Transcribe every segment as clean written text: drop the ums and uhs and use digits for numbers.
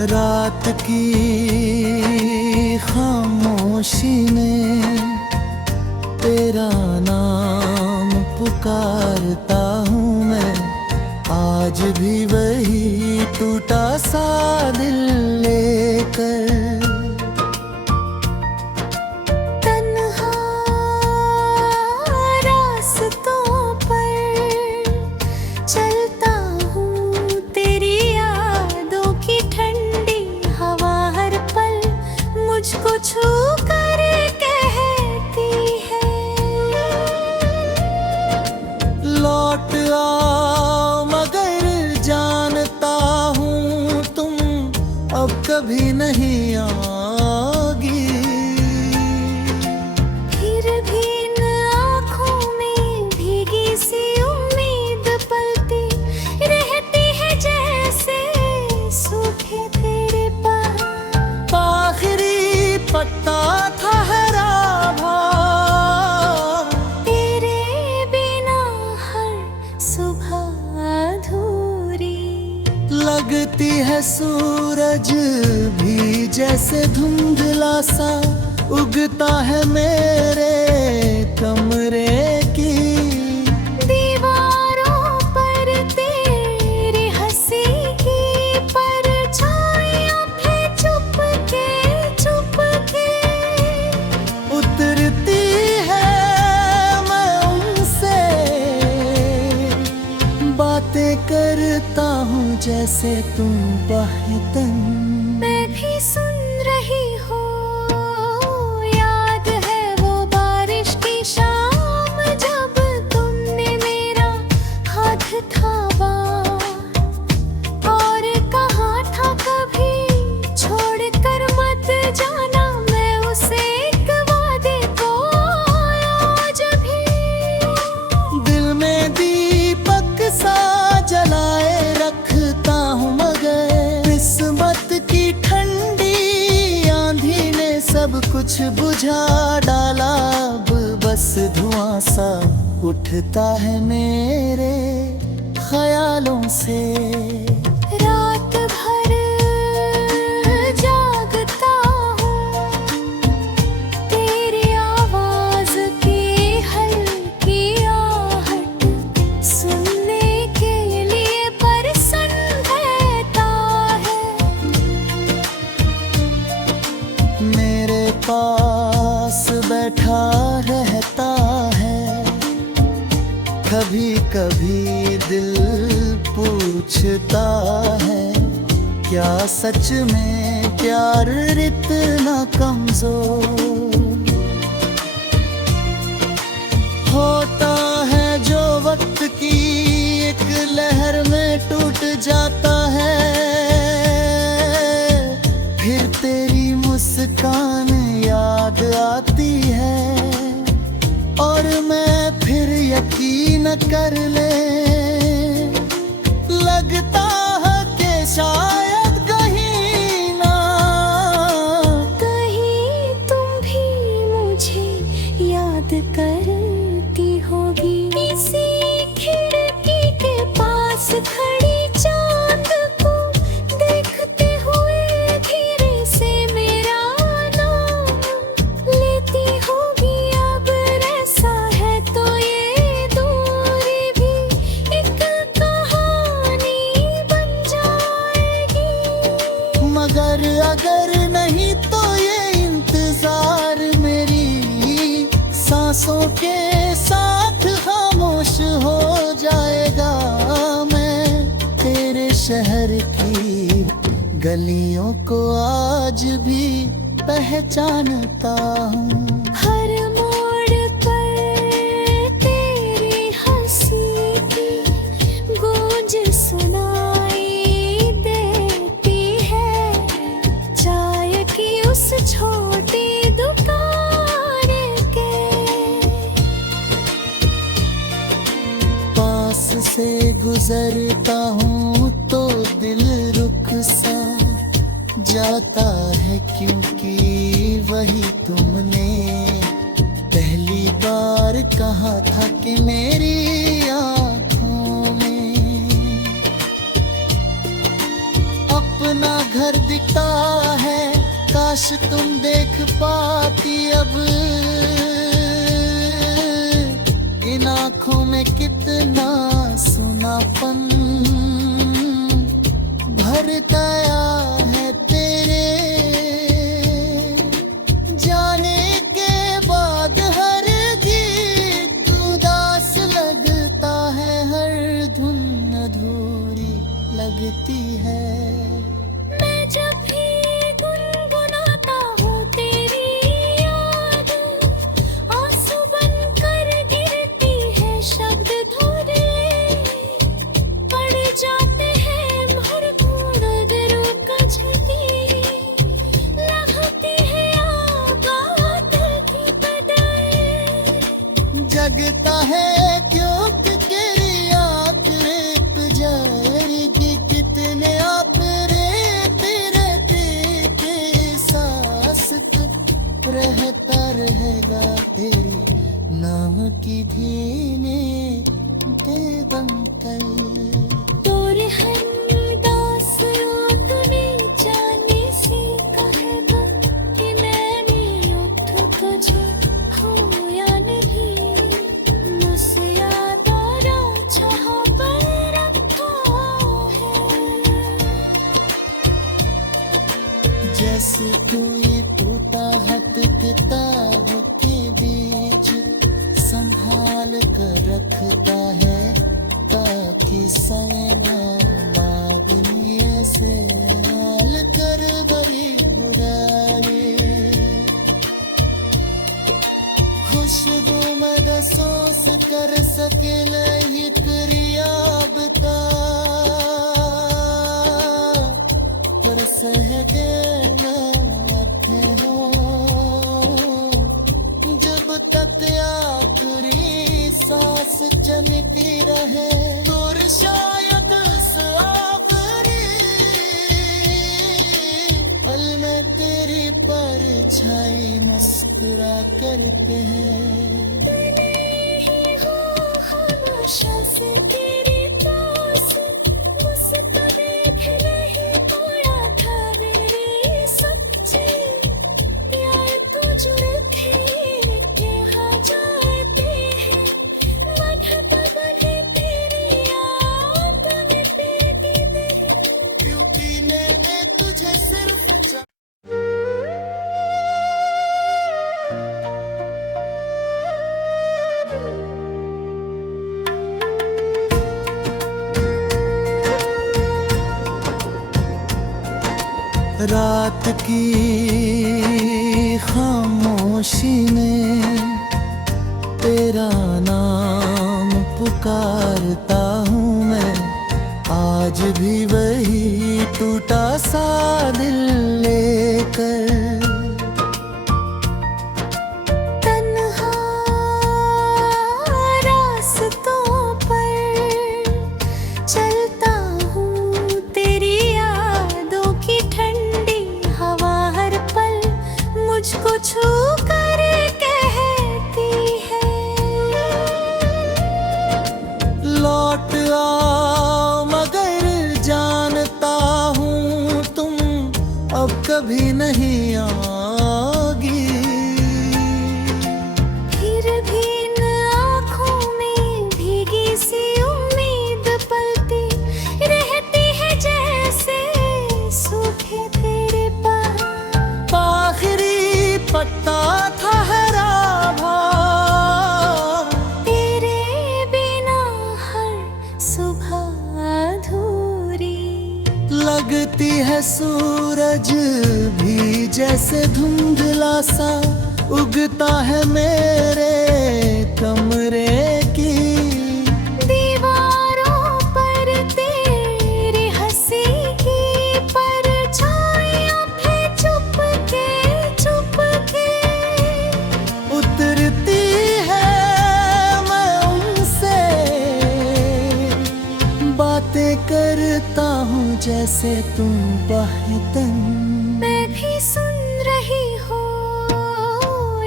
रात की खामोशी में तेरा नाम पुकारता हूँ मैं। आज भी वही टूटा सा दिल लेकर तन्हा रास्तों पर चलता हूँ, तेरी यादों की ठंडी हवा हर पल मुझको छू कर कहती है, लौट आओ। मगर जानता हूँ तुम अब कभी नहीं आओगी। फिर भी इन आँखों में भीगी सी उम्मीद पलती रहती है, जैसे सूखे तेरे पास आखिरी पत्ता था हरा भरा, तेरे बिना हर सुबह अधूरी लगती है सूरज भी जैसे धुंधला सा उगता है मेरे कमरे की दीवारों पर तेरी हंसी की परछाइयां फिर चुपके चुपके उतरती है। मैं उनसे बातें करता हूँ जैसे तुम बाहितन। मैं भी सुन रही हूँ, याद है वो बारिश की शाम जब तुमने मेरा हाथ थामा और कहा था कभी छोड़ कर मत जाना। मैं उसे एक वादे को आज भी दिल में दीपक सा जलाए रखता हूँ, मगर किस्मत की ठंडी आंधी ने सब कुछ बुझा डाला। अब बस धुआं सा उठता है मेरे ख्यालों से। रात भर जागता हूँ, तेरी आवाज की हल्की आहट सुनने के लिए परसन रहता है। मेरे पास बैठा रहता है, कभी कभी दिल पूछता है, क्या सच में प्यार इतना कमजोर होता है जो वक्त की एक लहर में टूट जाता है। फिर तेरी मुस्कान याद आती है और मैं फिर यकीन कर ले लगता है कि शायद कहीं ना कहीं तुम भी मुझे याद करती होगी। किसी खिड़की के पास खड़ी चांद को देखते हुए धीरे से मेरा नाम लेती होगी। अब ऐसा है तो ये दूरी भी एक कहानी बन जाएगी, मगर अगर नहीं तो ये इंतजार मेरी सांसों के साथ खामोश हो जाएगा। मैं तेरे शहर की गलियों को आज भी पहचानता हूँ। हर मोड़ पर तेरी हंसी की गूंज सुनाई देती है। चाय की उस छोटी दुकान के पास से गुजरता हूँ तो दिल रुक सा जाता है, क्योंकि वही तुमने पहली बार कहा था कि मेरी आँखों में अपना घर काश तुम देख पाती अब इन आँखों में कितना सुनापन भरता है तेरे जाने के बाद। हर गीत उदास लगता है, हर धुन अधूरी लगती है। मैं जब भी गुनगुनाता हूँ तेरी याद, आंसू बनकर गिरती है शब्द धुरे, पड़ जाते हैं भरपूर दिलों का झटी, लगती है आबाद की बदाई। जगता है क्यों तेरी आँखें जाएगी, कितने आप रहते के सांस रहता रहेगा तेरे नाम की धीमे बेदम तल। तोरे हर दास तूने जाने से कहेगा कि मैंने उठ तुझे खोया नहीं, मुझसे याद और चाह पर रखा है। जैसे कोई टूटा हटता हो के बीच संभाल कर रखता है, ताकि मागनी से हाल कर बड़ी बुराई। खुशबू महसूस कर सके नहीं क्रियाबता, पर सहगे नाते हो जब तक आखिरी सांस चलती रहे। दूर शायद आखिरी पल में तेरी परछाई मुस्कुरा करते हैं। ही हो हमेशा से तेरे पास, मुझको देख नहीं पाया था मेरे सच्चे यार, तो जुड़ते कहा जाते हैं, बढ़ता बढ़े तेरी आपने बेटी नहीं। क्योंकि मैंने तुझे सिर्फ रात की खामोशी में तेरा नाम पुकारता हूँ मैं, आज भी वही टूटा सा दिल लेकर। तन्हा रास्तों पर चलता हूँ, तेरी यादों की ठंडी हवा हर पल मुझको छू कर कहती है, लौट आओ मगर जानता हूँ तुम अब कभी नहीं आओगी। फिर भी इन आँखों में भीगी सी उम्मीद पलती रहती है, जैसे सूखे तेरे पास आखिरी पत्ता था हरा भरा, तेरे बिना हर सुबह अधूरी लगती है सूरज भी जैसे धुंधला सा उगता है मेरे कमरे की दीवारों पर तेरी हंसी की परछाइयां फिर चुपके चुपके उतरती है। मैं उनसे बातें करता हूँ जैसे तुम बाहितन। मैं भी सुन रही हूँ,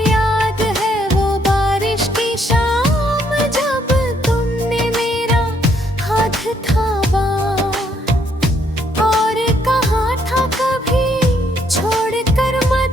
याद है वो बारिश की शाम जब तुमने मेरा हाथ थामा और कहा था कभी छोड़ कर मत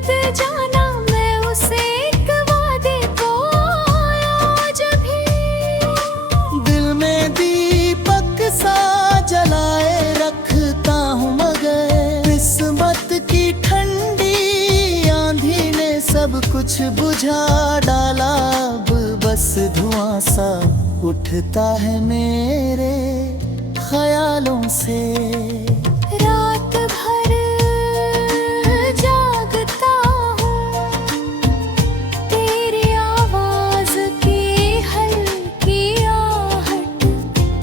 सब कुछ बुझा डाला, अब बस धुआं सा उठता है मेरे ख्यालों से। रात भर जागता हूँ तेरी आवाज की हल्की आहट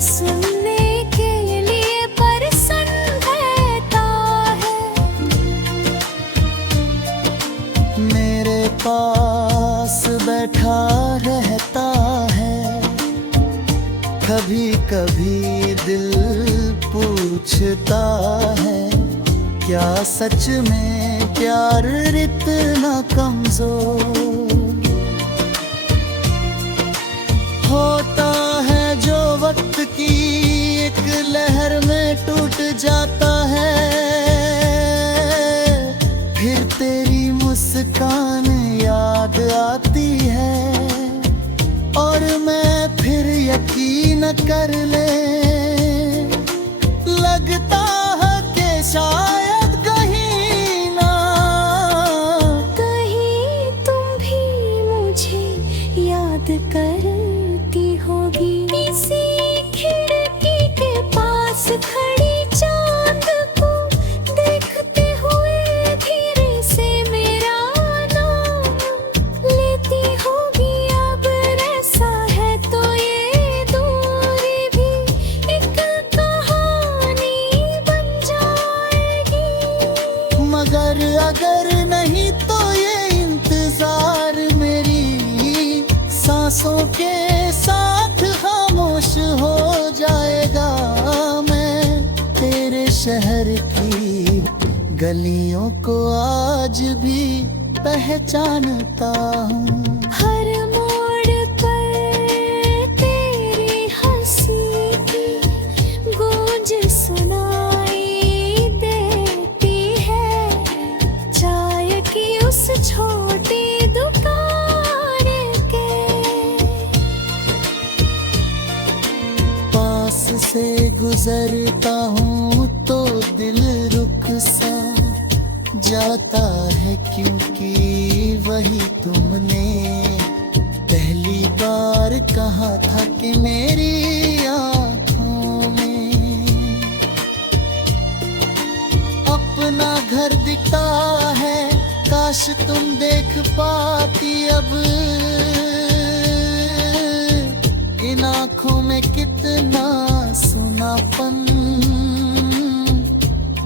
सुनने के लिए, पर सुन रहता है। मेरे पास बैठा रहता है, कभी कभी दिल पूछता है, क्या सच में प्यार इतना कमजोर होता है जो वक्त की एक लहर में टूट जाता है। फिर तेरी मुस्कान याद आती है और मैं फिर यकीन कर ले लगता है कि शायद कहीं ना कहीं तुम भी मुझे याद करती होगी। किसी खिड़की के पास खड़ी चांद को देखते हुए धीरे से मेरा नाम लेती होगी। अब ऐसा है तो ये दूरी भी एक कहानी बन जाएगी। मगर अगर नहीं तो ये इंतजार मेरी सांसों के साथ खामोश हो जाएगा। मैं तेरे शहर की गलियों को आज भी पहचानता हूँ। हर मोड़ पर तेरी हंसी की गूंज सुनाई देती है। चाय की उस छोटी दुकान के पास से गुजरता हूँ तो दिल रुक सा जाता है, क्योंकि वही तुमने पहली बार कहा था कि मेरी आँखों में अपना घर दिखता है। काश तुम देख पाती अब इन आँखों में कितना सुनापन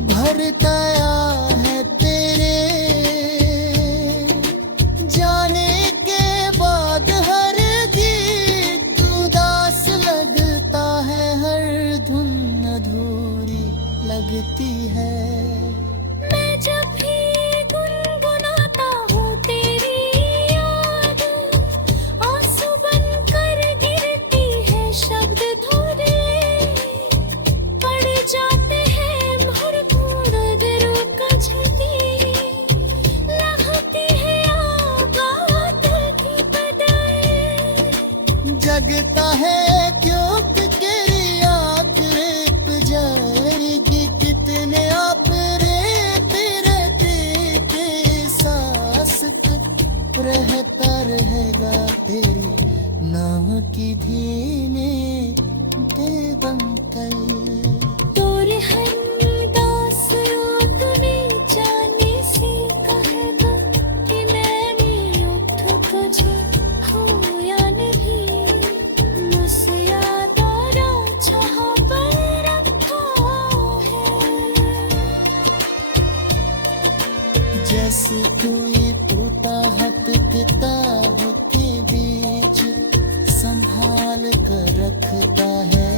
भर गया है तेरे जाने के बाद। हर गीत उदास लगता है, हर धुन अधूरी लगती है। मैं जब भी गुनगुनाता हूँ तेरी याद आंसू बनकर गिरती है। शब्द धुरे पड़ जाते हैं, मुड़ दिलों का झटी लगती है आगात की बदाई। जगता है क्योंकि तेरी आँखें जाएगी, कितने आप रहते रहते के सांस रहता रहेगा तेरे नाम की धीमे बेबंकल। तोरे हमदास तूने जाने से कहेगा कि मैंने उठ तुझे हो या नहीं। मुझसे याद और चाह पर रखा है। जैसे कोई टूटा हटकता हो के बीच संभाल कर रखता है,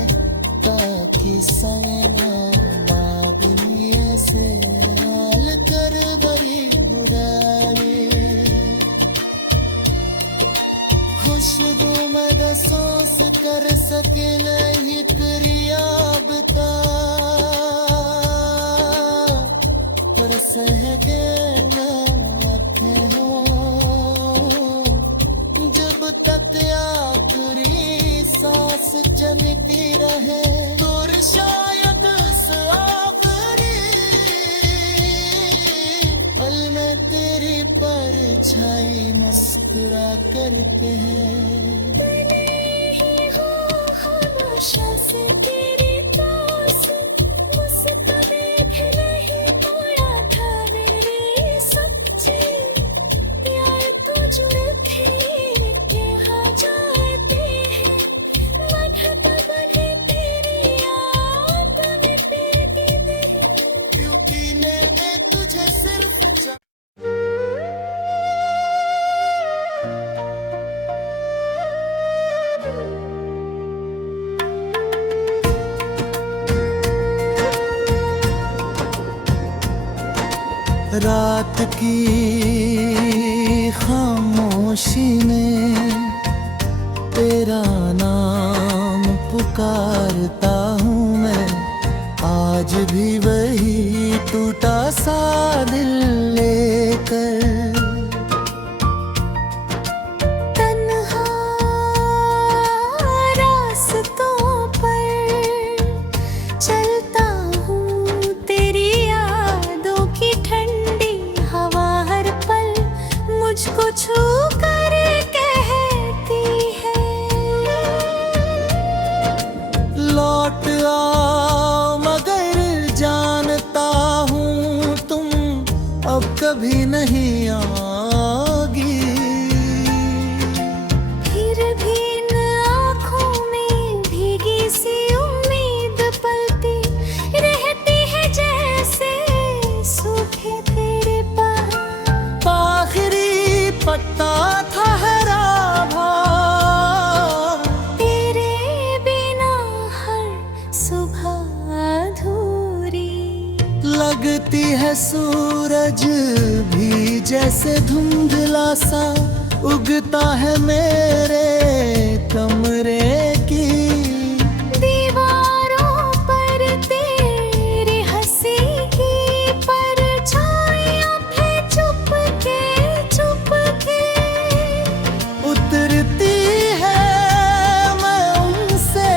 ताकि समय मांगनी ऐसे हाल कर बड़ी बुराई। खुशबू महसूस कर सके नहीं क्रियाबता, पर सहगे नाते हो जब तक आखिरी सांस जमती रहे। दूर शायद आखिरी पल में तेरी पर परछाई मुस्कुरा करते हैं। बने ही हो हमेशा से तेरे पास, मुझसे भी नहीं तोड़ा था मेरे सच्चे प्यार को जुड़ फिर के हाँ जाते हैं। बंधता बंधे तेरी याद में पेटी नहीं, क्यों पीने में तुझे सिर्फ रात की खामोशी में तेरा नाम पुकारता हूँ मैं। आज भी वही टूटा सा दिल लेकर तन्हा रास्तों पर चलता हूँ, तेरी यादों की ठंडी हवा हर पल मुझको छू कर कहती है, लौट आओ, मगर जानता हूँ तुम अब कभी नहीं आओगी। फिर भी इन आँखों में भीगी सी उम्मीद पलती रहती है, जैसे सूखे तेरे पास आखिरी पत्ता था हरा भरा, तेरे बिना हर सुबह अधूरी लगती है सूरज भी जैसे धुंधला सा उगता है मेरे कमरे की दीवारों पर तेरी हंसी की परछाइयां फिर चुपके चुपके उतरती है। मैं उनसे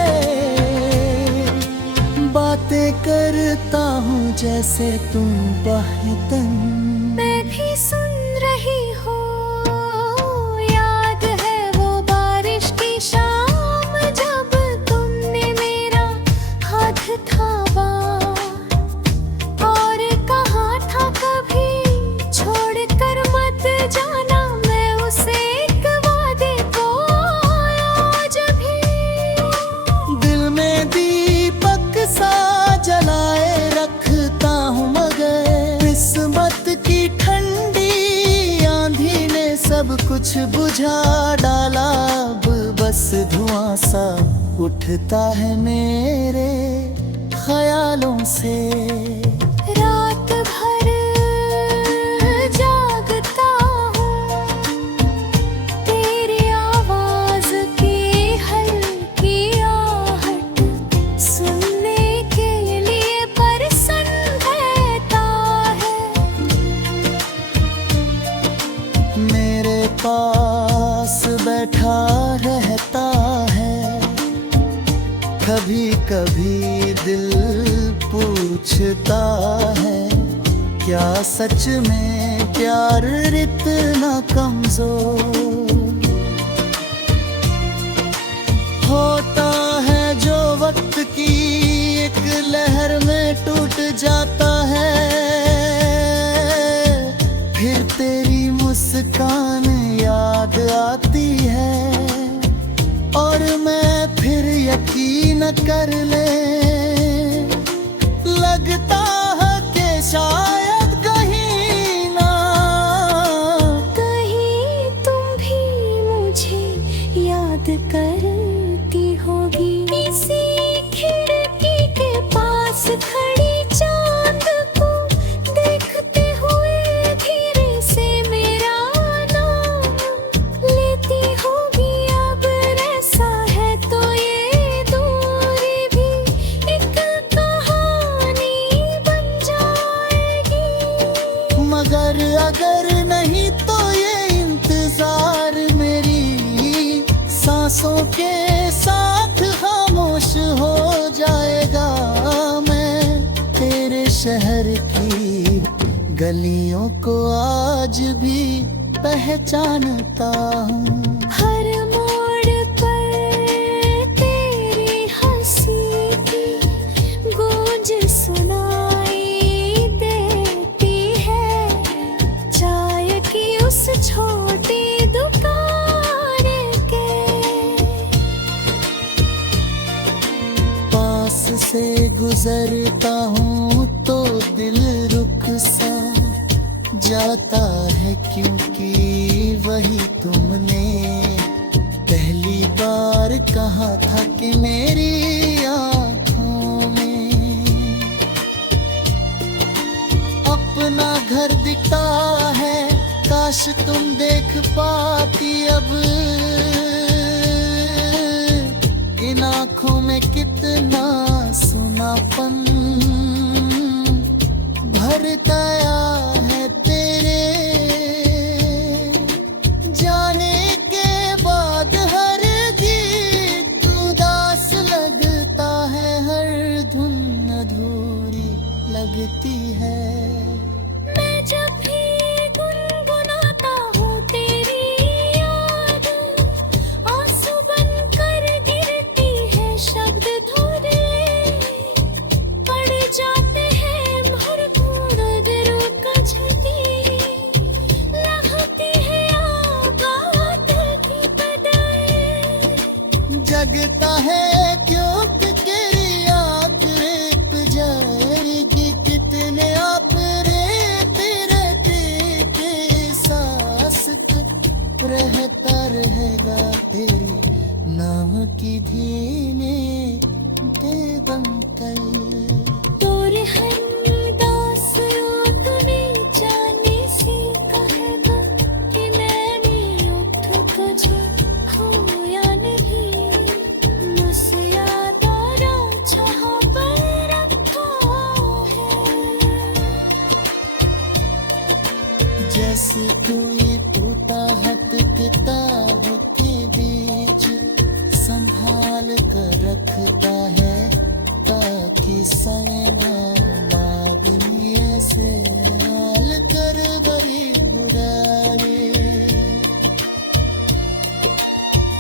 बातें करता हूँ जैसे तुम बाहितन। मैं भी सुन रही हूँ, याद है वो बारिश की शाम जब तुमने मेरा हाथ थामा और कहा था कभी छोड़ कर मत जाना, मैं उसे एक वादे को आज भी दिल में दीपक सा जलाए रखता हूँ, मगर किस्मत की ठंडी आंधी ने सब कुछ बुझा डाला। अब बस धुआं सा उठता है मेरे ख्यालों से। रात भर जागता हूँ, तेरी आवाज की हल्की आहट सुनने के लिए परसन रहता है। मेरे पास बैठा रहता है, कभी कभी दिल पूछता है, क्या सच में प्यार इतना कमजोर होता है जो वक्त की एक लहर में टूट जाता है। फिर तेरी मुस्कान याद आती है और मैं फिर यकीन कर ले लगता है कि शायद कहीं ना कहीं तुम भी मुझे याद करती होगी, किसी खिड़की के पास खड़ी चांद को देखते हुए धीरे से मेरा नाम लेती होगी। अब ऐसा है तो ये दूरी भी एक कहानी बन जाएगी, मगर अगर नहीं तो ये इंतजार मेरी सांसों के साथ खामोश हो जाएगा। मैं तेरे शहर की गलियों को आज भी पहचानता हूँ। हर मोड़ पर तेरी हंसी की गूंज सुनाई देती है। चाय की उस छोटी दुकान के पास से गुजरता हूँ तो दिल रुक सा जाता है, क्योंकि वही तुमने पहली बार कहा था कि मेरी आँखों में अपना घर दिखता है। काश तुम देख पाती अब इन आँखों में कितना सुनापन भर गया है तेरे जाने के बाद। हर गीत उदास लगता है, हर धुन अधूरी लगती है। मैं जब भी गुनगुनाता हूँ तेरी याद आंसू बनकर गिरती है। शब्द धुरे पड़ जाते हैं, भरपूर दिल का झटी लगती है आबाद की बदाई। जगता है क्यों तेरी आखिर जाएगी, कितने आप रहते के सांस रहता रहेगा तेरे नाम की धीमे बेबंकल। तोरे हमदास तूने जाने से कहेगा कि मैंने उठ तुझे खोया नहीं। मुझसे याद आरा छहा पर रखा है। जैसे कोई टूटा हटकता हो के बीच संभाल कर रखता है, ताकि मादनी ऐसे हाल कर बड़ी बुराई।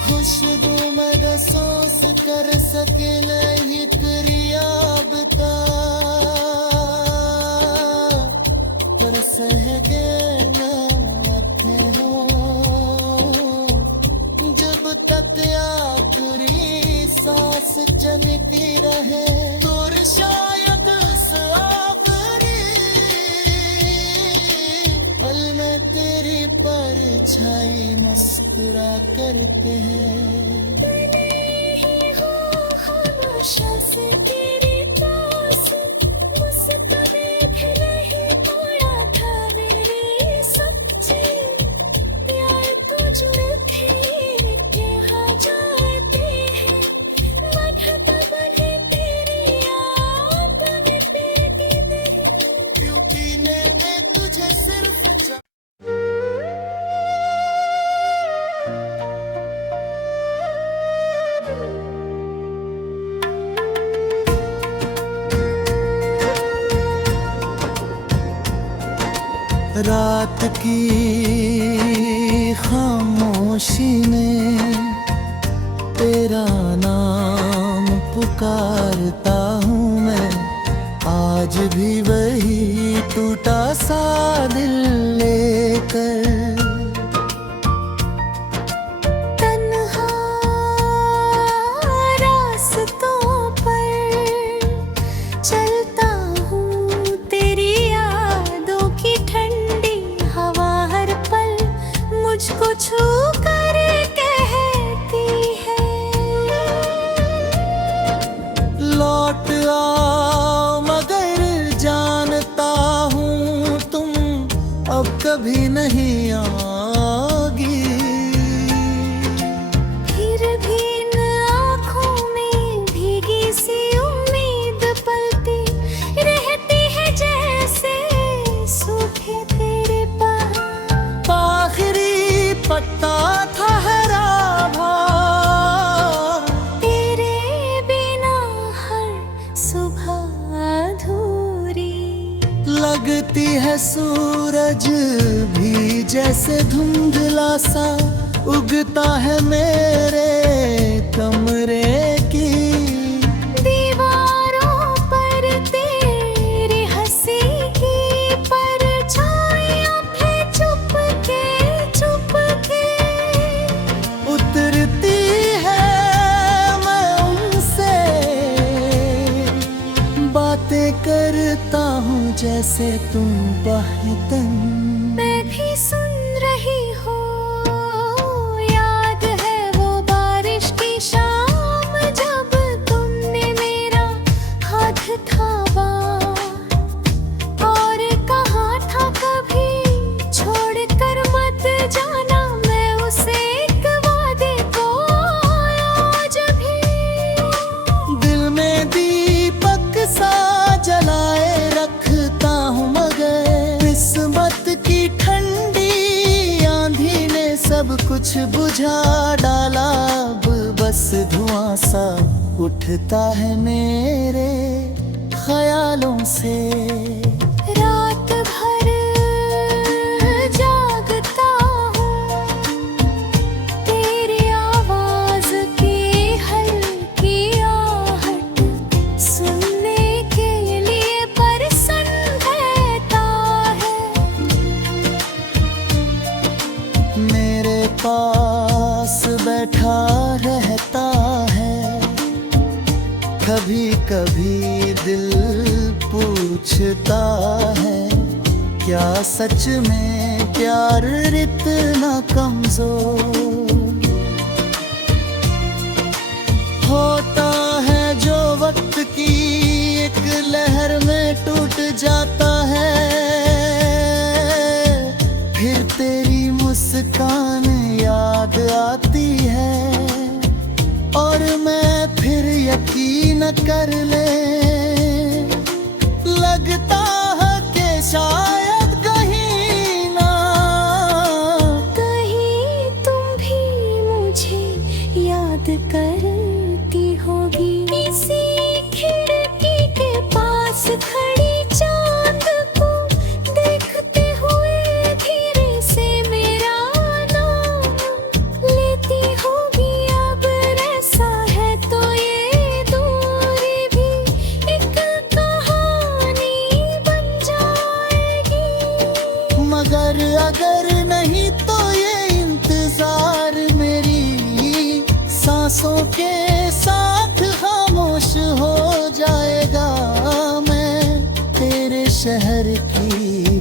खुशबू महसूस कर सके लहित रियाबता, पर सहगे ना अपने हो जब तक आखिरी सांस चलती रहे। दूर शायद आखिरी पल में तेरी परछाई मुस्कुरा करते हैं। बने ही हो हमेशा से तेरे पास, मुझसे कभी भी नहीं तोड़ा था मेरे सच्चे प्यार को जुड़ते कहा जाते हैं। बढ़ता बढ़े तेरी आपने बेटी नहीं, क्योंकि मैंने तुझे सिर्फ रात की खामोशी में तेरा नाम पुकारता हूँ मैं। आज भी वही टूटा सा दिल लेकर तन्हा रास्तों पर चलता हूँ। तेरी यादों की ठंडी हवा हर पल मुझको छू कर कहती है, लौट आओ, मगर जानता हूँ तुम अब कभी नहीं आओगी। फिर भी इन आँखों में भीगी सी उम्मीद पलती रहती है, जैसे सूखे तेरे पास आखिरी पत्ता था हरा भरा, तेरे बिना हर सुबह अधूरी लगती है सूरज भी जैसे धुंधला सा उगता है मेरे कमरे की दीवारों पर तेरी हंसी की परछाइयां भी चुपके चुपके उतरती है। मैं उनसे बातें करता हूँ जैसे तुम बाहितन। मैं भी सुन रही हूँ, याद है वो बारिश की शाम जब तुमने मेरा हाथ थामा और कहा था कभी छोड़ कर मत जाना। मैं उसे एक वादे को आज भी दिल में दीपक सा जलाए रखता हूँ, मगर किस्मत की ठंडी आंधी ने सब कुछ बुझा डाला। अब बस धुआं सा उठता है मेरे ख्यालों से। रात भर जागता हूँ तेरी आवाज की हल्की आहट सुनने के लिए, पर सुन रहता है। मेरे पास बैठा रहता है, कभी कभी दिल पूछता है क्या सच में प्यार इतना कमजोर होता है जो वक्त की एक लहर में टूट जाता है। फिर तेरी मुस्कान याद आती है और मैं फिर यकीन कर ले लगता है कि शायद कहीं ना कहीं तुम भी मुझे याद करती होगी। किसी खिड़की के पास खड़ी चांद को देखते हुए धीरे से मेरा नाम लेती होगी। अब ऐसा है तो ये दूरी भी एक कहानी बन जाएगी। मगर अगर नहीं तो ये इंतजार मेरी सांसों के साथ खामोश हो जाएगा। मैं तेरे शहर की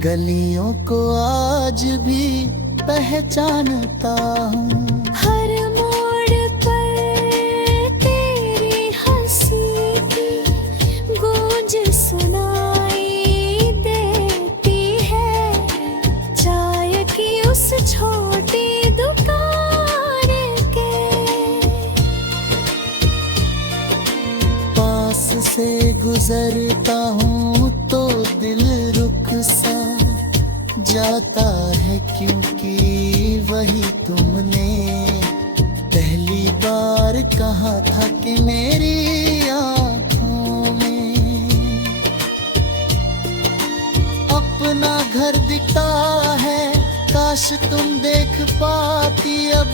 गलियों को आज भी पहचानता हूँ। हर मोड़ पर तेरी हंसी की गूंज सुनाई देती है। चाय की उस छोटी दुकान के पास से गुजरता हूँ तो दिल रुक सा जाता है, क्योंकि वही तुमने पहली बार कहा था कि मेरी आँखों में अपना घर दिखता है। काश तुम देख पाती अब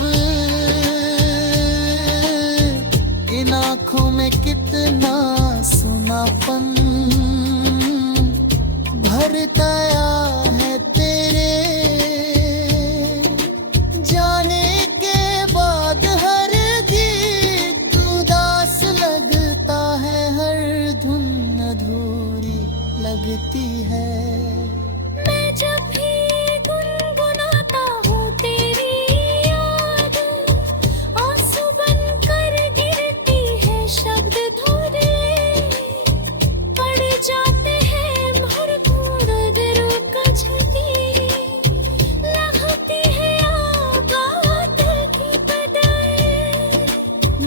इन आँखों में कितना सुनापन भरता है तेरे जाने के बाद। हर गीत उदास लगता है, हर धुन अधूरी लगती है। मैं जब भी गुनगुनाता हूँ तेरी याद आंसू बनकर गिरती है। शब्द धुरे पड़ जाते हैं, भरपूर दिल का झटी लगती है आबाद की बदाई।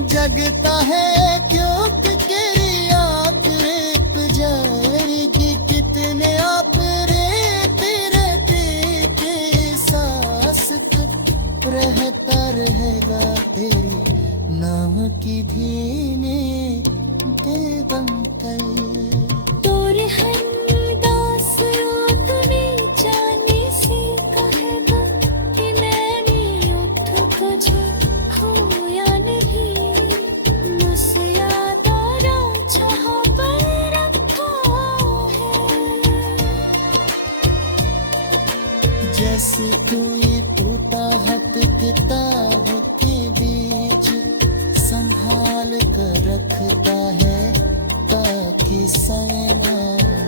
जगता है क्योंकि तेरी आँख रेत जाएगी। कितने आप रहते के सांस रहता रहेगा तेरी नाम की धीमे के बंतल। तोर हमदास रात में जाने से कहे जैसे कोई टूटा हटकता हो के बीच संभाल कर रखता है ताकि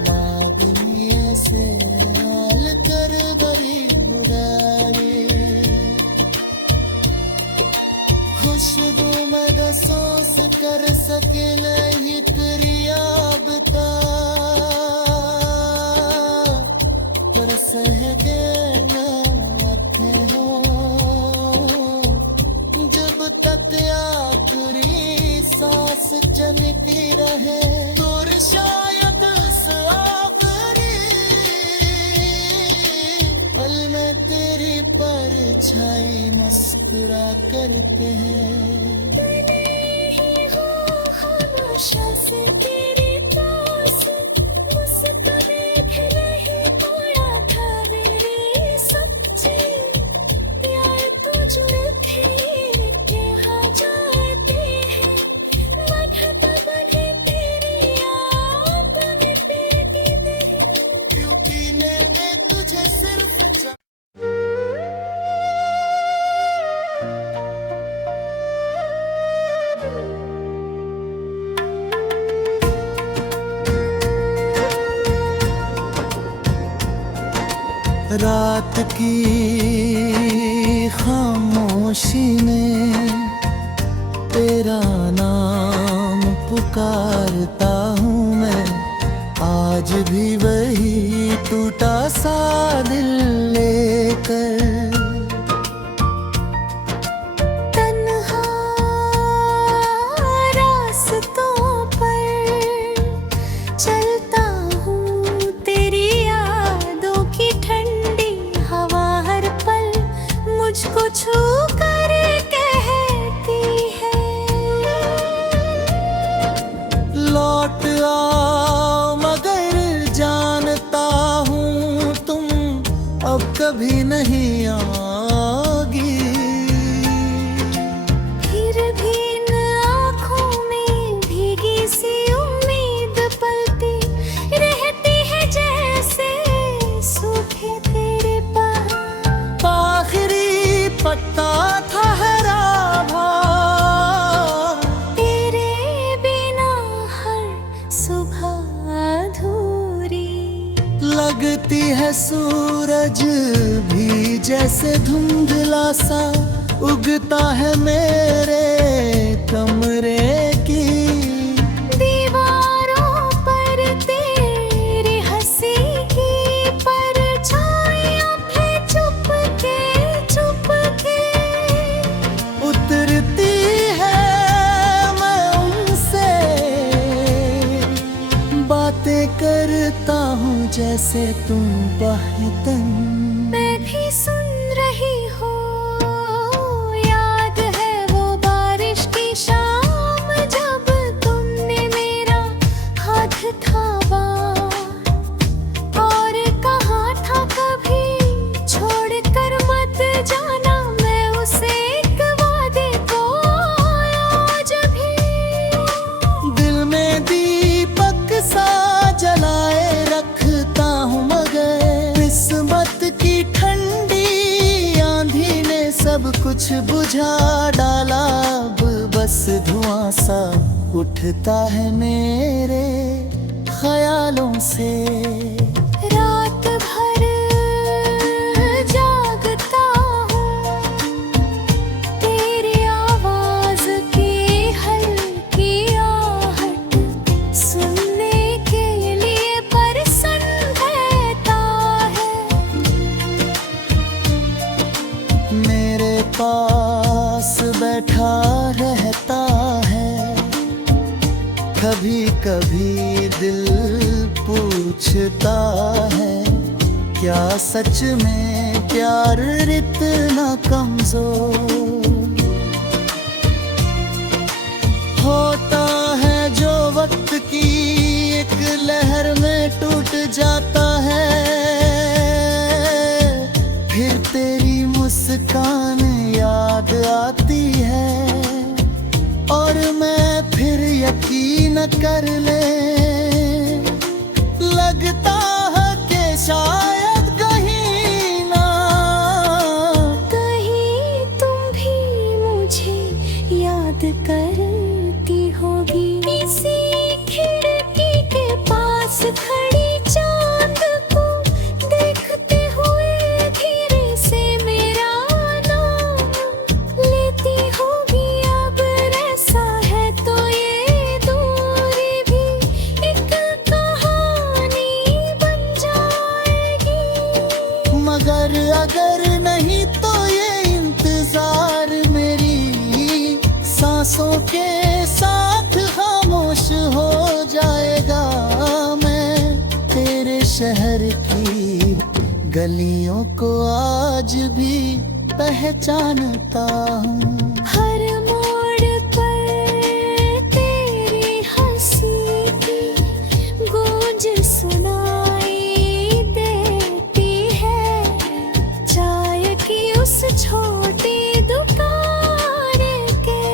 आदमी ऐसे हाल कर बड़ी बुराई खुशबू महसूस कर सके नहीं तेरी याबता पर सह देना आते हो जब तक आखिरी सांस चलती रहे दूर शायद आखिरी पल में तेरी परछाई मुस्कुरा करते हैं खामोशा से तेरे पास मुस्कुरा भी नहीं पाया था मेरे सच्चे प्यार को जुड़ते कहा जाते हैं बढ़ता बढ़े तेरी आप में पेटी नहीं क्योंकि मैंने तुझे सिर्फ रात की खामोशी में तेरा नाम पुकारता हूँ मैं आज भी वही टूटा सा दिल लेकर तन्हा रास्तों पर चलता हूँ तेरी यादों की ठंडी हवा हर पल मुझको छू कर कहती है लौट आओ मगर जानता हूँ तुम अब कभी नहीं आओगी फिर भी इन आँखों में भीगी सी उम्मीद पलती रहती है जैसे सूखे तेरे पास आखिरी पत्ता था हरा भरा तेरे बिना हर सुबह अधूरी लगती है सूरज भी जैसे धुंधला सा उगता है मेरे कमरे की दीवारों पर तेरी हंसी की परछाइयां फिर चुप के उतरती है मैं उनसे बातें करता हूँ जैसे तुम बाहितन मैं भी सुन रही हूँ याद है वो बारिश की शाम जब तुमने मेरा हाथ थामा और कहा था कभी छोड़ कर मत जाना मैं उसे एक वादे को आज भी दिल में दीपक सा जलाए रखता हूँ मगर किस्मत की ठंडी आंधी ने सब कुछ बुझा डाला अब बस धुआं सा उठता है मेरे ख्यालों से रात भर जागता हूँ तेरी आवाज की हल्की आहट सुनने के लिए परसन रहता है मेरे पास बैठा रहता है कभी कभी दिल पूछता है क्या सच में प्यार इतना कमजोर होता है जो वक्त की एक लहर में टूट जाता है फिर तेरी मुस्कान याद आती है और मैं फिर यकीन कर ले लगता है कि शायद कहीं ना पर अगर नहीं तो ये इंतजार मेरी सांसों के साथ खामोश हो जाएगा। मैं तेरे शहर की गलियों को आज भी पहचानता हूँ। हर मोड़ पर तेरी हंसी की गूंज सुनाई देती है। चाय की उस छोटी दुकान के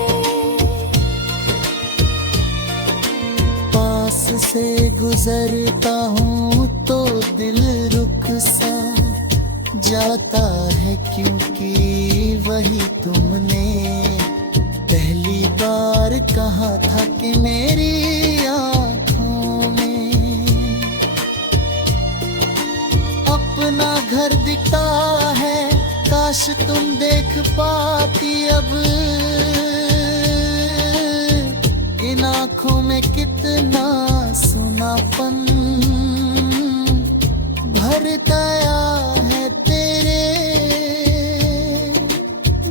पास से गुजरता हूँ तो दिल रुक सा जाता है, क्योंकि वही तुमने पहली बार कहा था कि मेरी आँखों में अपना घर दिखता है। काश तुम देख पाती अब इन आँखों में कितना सुनापन भर गया है तेरे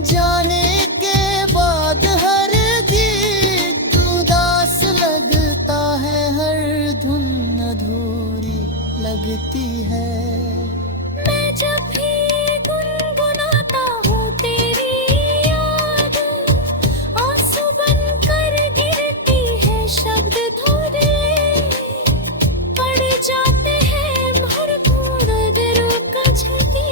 जाने के बाद। हर गीत उदास लगता है, हर धुन अधूरी लगती है। मैं जब भी गुनगुनाता हूँ तेरी याद आंसू बनकर गिरती है। शब्द धुरे पड़ जाते हैं, भरपूर दिल का झटी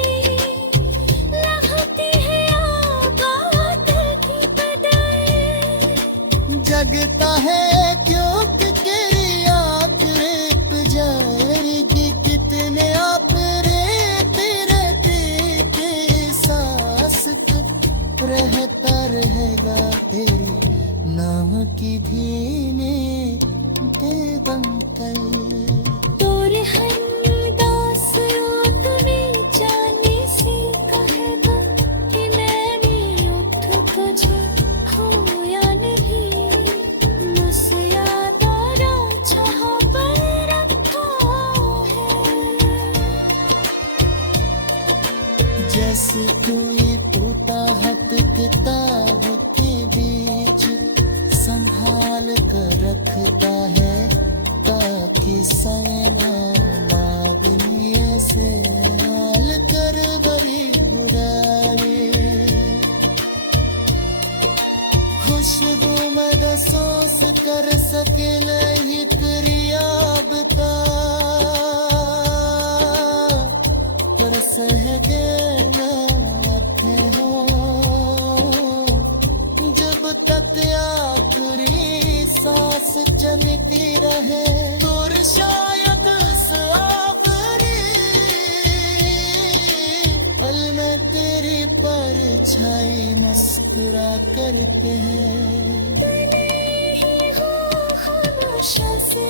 लगती है आबाद की बदाई। जगता है क्योंकि तेरी आँख रेत जाएगी। कितने आप रहते के सांस रहता रहेगा तेरे नाम की धीमे के बंकल। तोरे हमदास रात में जाने से कहेगा कि मैंने उठ तुझे खोया नहीं। मुझसे यादारा चाह पर रखा है। जैसे कोई टूटा हटकता हो के बीच संभाल कर रखता है, ताकि सैनाबिनी से हाल कर बड़ी बुराई। खुशबू महसूस कर सके लहित रियाबता, पर सहगे नाते हो जब तक आखिरी सांस चलती रहे। दूर शायद आखिरी पल में तेरी परछाई मुस्कुरा करते हैं। बने ही हो खामोश से